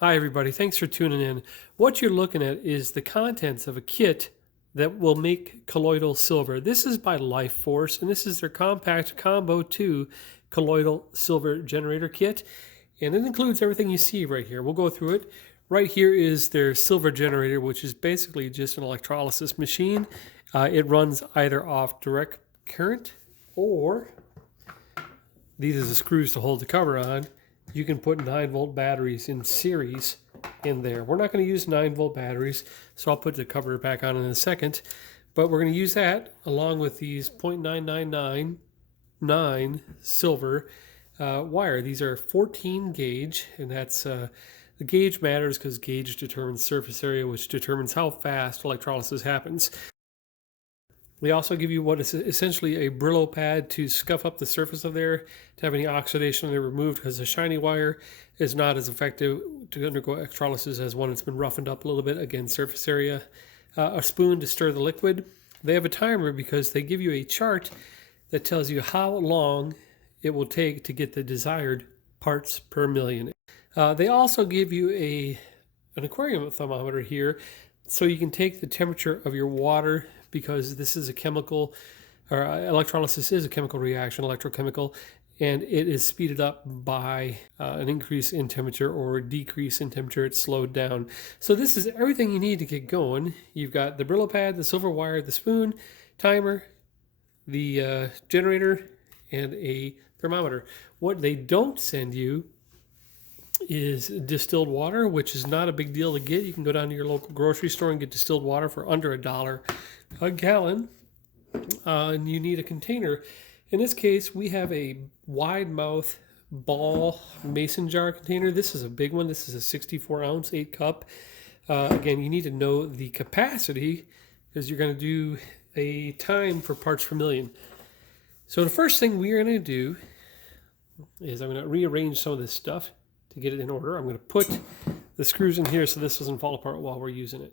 Hi everybody, thanks for tuning in. What you're looking at is the contents of a kit that will make colloidal silver. This is by Life Force, and this is their compact combo 2 colloidal silver generator kit. And it includes everything you see right here. We'll go through it. Right here is their silver generator, which is basically just an electrolysis machine. It runs either off direct current, or these are the screws to hold the cover on. You can put 9-volt batteries in series in there. We're not going to use 9-volt batteries, so I'll put the cover back on in a second. But we're going to use that along with these 0.9999 silver wire. These are 14 gauge, and that's the gauge matters because gauge determines surface area, which determines how fast electrolysis happens. They also give you what is essentially a Brillo pad to scuff up the surface of there, to have any oxidation there removed, because the shiny wire is not as effective to undergo electrolysis as one that's been roughened up a little bit. Again, surface area. A spoon to stir the liquid. They have a timer because they give you a chart that tells you how long it will take to get the desired parts per million. They also give you an aquarium thermometer here, so you can take the temperature of your water, because this is a chemical, or electrolysis is a chemical reaction, electrochemical, and it is speeded up by an increase in temperature or a decrease in temperature. It's slowed down. So this is everything you need to get going. You've got the Brillo pad, the silver wire, the spoon, timer, the generator, and a thermometer. What they don't send you is distilled water, which is not a big deal to get. You can go down to your local grocery store and get distilled water for under $1 a gallon, and you need a container. In this case, we have a wide mouth ball mason jar container. This is a big one. This is a 64 ounce 8 cup. Again, you need to know the capacity because you're going to do a time for parts per million. So the first thing we are going to do is I'm going to rearrange some of this stuff to get it in order. I'm going to put the screws in here so this doesn't fall apart while we're using it.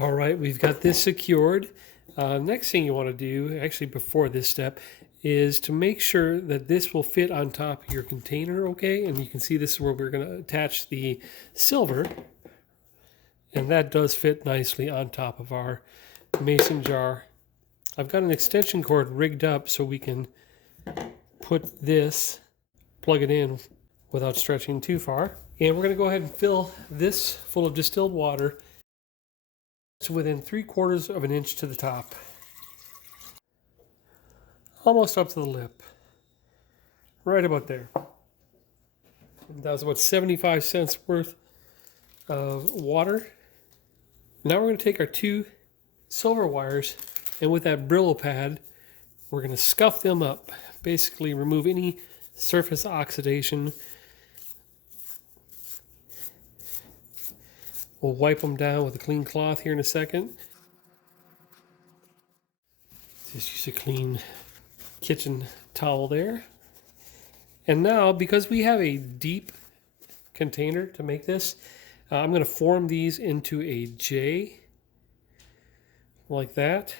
All right, we've got this secured. Next thing you want to do, actually before this step, is to make sure that this will fit on top of your container, okay? And you can see this is where we're going to attach the silver. And that does fit nicely on top of our mason jar. I've got an extension cord rigged up so we can put this, plug it in without stretching too far. And we're going to go ahead and fill this full of distilled water to within 3/4 of an inch to the top. Almost up to the lip. Right about there. And that was about 75 cents worth of water. Now we're going to take our 2 silver wires, and with that Brillo pad, we're going to scuff them up. Basically remove any surface oxidation. We'll wipe them down with a clean cloth here in a second. Just use a clean kitchen towel there. And now, because we have a deep container to make this, I'm going to form these into a J, like that.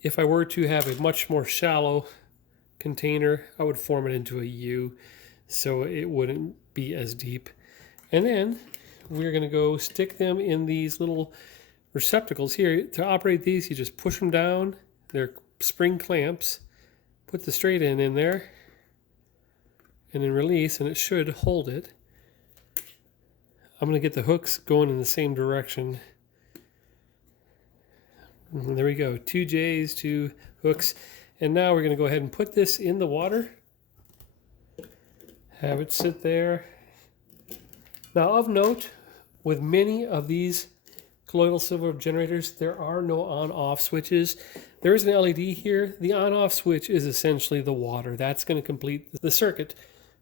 If I were to have a much more shallow container, I would form it into a U, so it wouldn't be as deep. And then we're going to go stick them in these little receptacles here. To operate these, you just push them down. They're spring clamps. Put the straight end in there, and then release, and it should hold it. I'm going to get the hooks going in the same direction. And there we go, 2 J's, 2 hooks. And now we're going to go ahead and put this in the water. Have it sit there. Now, of note, with many of these colloidal silver generators, there are no on-off switches. There is an LED here. The on-off switch is essentially the water. That's going to complete the circuit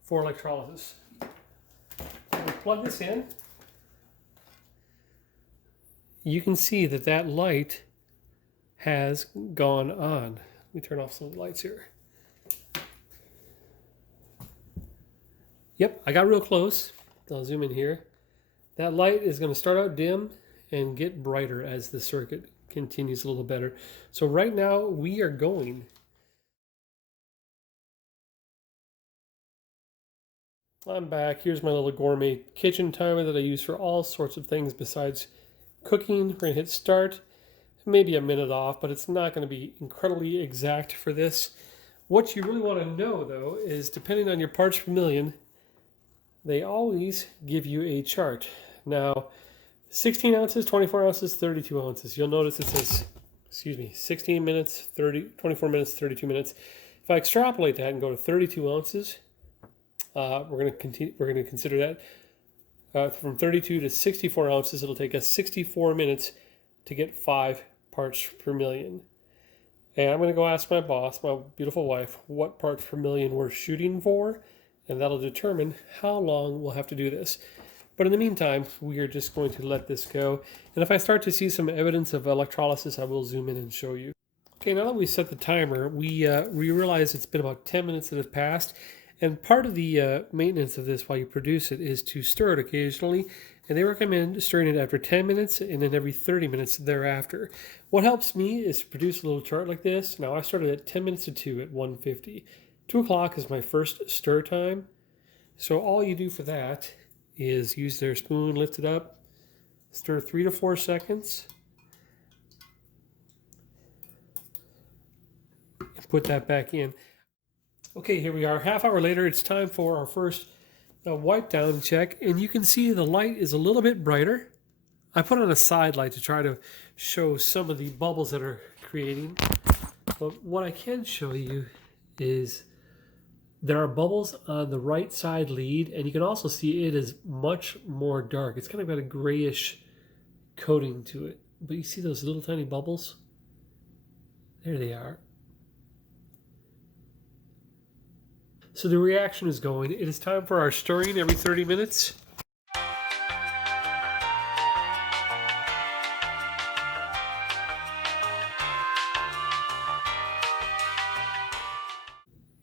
for electrolysis. We'll plug this in. You can see that that light has gone on. Let me turn off some of the lights here. Yep, I got real close. I'll zoom in here. That light is going to start out dim and get brighter as the circuit continues a little better. So right now we are going I'm back. Here's my little gourmet kitchen timer that I use for all sorts of things besides cooking. We're going to hit start. Maybe a minute off, but it's not going to be incredibly exact for this. What you really want to know, though, is depending on your parts per million, they always give you a chart. Now, 16 ounces, 24 ounces, 32 ounces. You'll notice it says, 16 minutes, 24 minutes, 32 minutes. If I extrapolate that and go to 32 ounces, we're going to consider that from 32 to 64 ounces. It'll take us 64 minutes to get 5 parts per million. And I'm going to go ask my boss, my beautiful wife, what parts per million we're shooting for, and that'll determine how long we'll have to do this. But in the meantime, we are just going to let this go. And if I start to see some evidence of electrolysis, I will zoom in and show you. Okay, now that we set the timer, we realize it's been about 10 minutes that have passed. And part of the maintenance of this while you produce it is to stir it occasionally. And they recommend stirring it after 10 minutes and then every 30 minutes thereafter. What helps me is to produce a little chart like this. Now I started at 10 minutes to 2 at 150. 2 o'clock is my first stir time. So all you do for that is use their spoon, lift it up, stir 3 to 4 seconds, and put that back in. Okay, here we are. Half hour later, it's time for our first wipe down check, and you can see the light is a little bit brighter. I put on a side light to try to show some of the bubbles that are creating. But what I can show you is there are bubbles on the right side lead, and you can also see it is much more dark. It's kind of got a grayish coating to it. But you see those little tiny bubbles? There they are. So the reaction is going. It is time for our stirring every 30 minutes.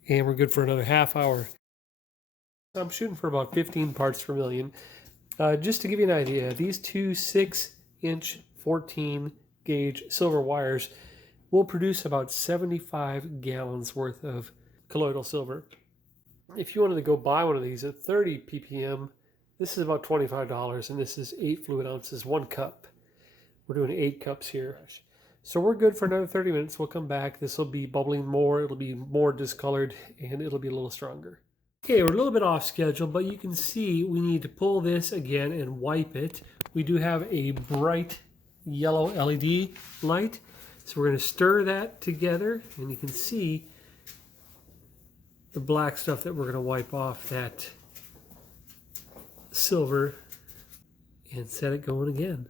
And we're good for another half hour. I'm shooting for about 15 parts per million. Just to give you an idea, these two 6-inch 14 gauge silver wires will produce about 75 gallons worth of colloidal silver. If you wanted to go buy one of these at 30 ppm, this is about $25, and this is 8 fluid ounces, 1 cup. We're doing 8 cups here. So we're good for another 30 minutes. We'll come back. This will be bubbling more. It'll be more discolored, and it'll be a little stronger. Okay, we're a little bit off schedule, but you can see we need to pull this again and wipe it. We do have a bright yellow LED light, so we're going to stir that together, and you can see the black stuff that we're going to wipe off that silver and set it going again.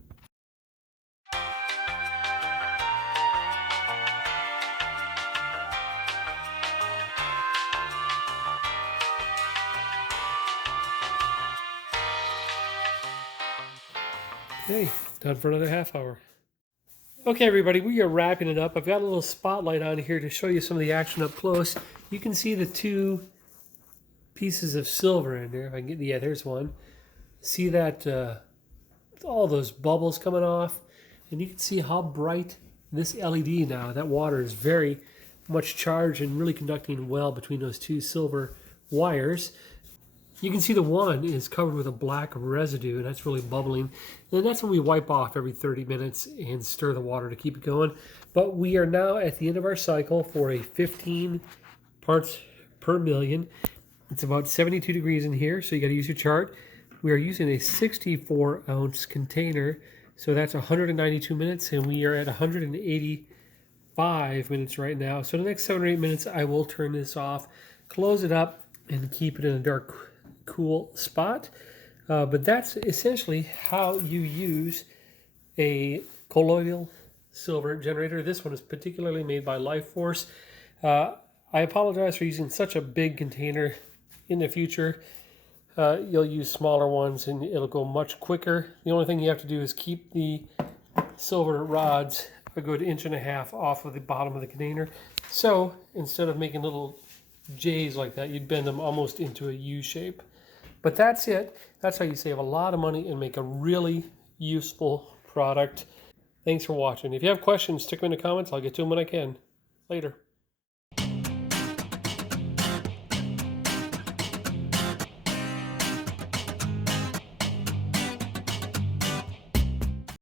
Okay, done for another half hour. Okay, everybody, we are wrapping it up. I've got a little spotlight on here to show you some of the action up close. You can see the 2 pieces of silver in there. If I can get, yeah, there's one. See that, all those bubbles coming off? And you can see how bright this LED now, that water is very much charged and really conducting well between those 2 silver wires. You can see the one is covered with a black residue, and that's really bubbling. And that's when we wipe off every 30 minutes and stir the water to keep it going. But we are now at the end of our cycle for a 15 parts per million. It's about 72 degrees in here, so you got to use your chart. We are using a 64-ounce container, so that's 192 minutes, and we are at 185 minutes right now. So the next 7 or 8 minutes, I will turn this off, close it up, and keep it in a dark, cool spot. But that's essentially how you use a colloidal silver generator. This one is particularly made by Life Force. I apologize for using such a big container. In the future, you'll use smaller ones and it'll go much quicker. The only thing you have to do is keep the silver rods a good 1.5 inches off of the bottom of the container. So instead of making little J's like that, you'd bend them almost into a U shape. But that's it. That's how you save a lot of money and make a really useful product. Thanks for watching. If you have questions, stick them in the comments. I'll get to them when I can. Later.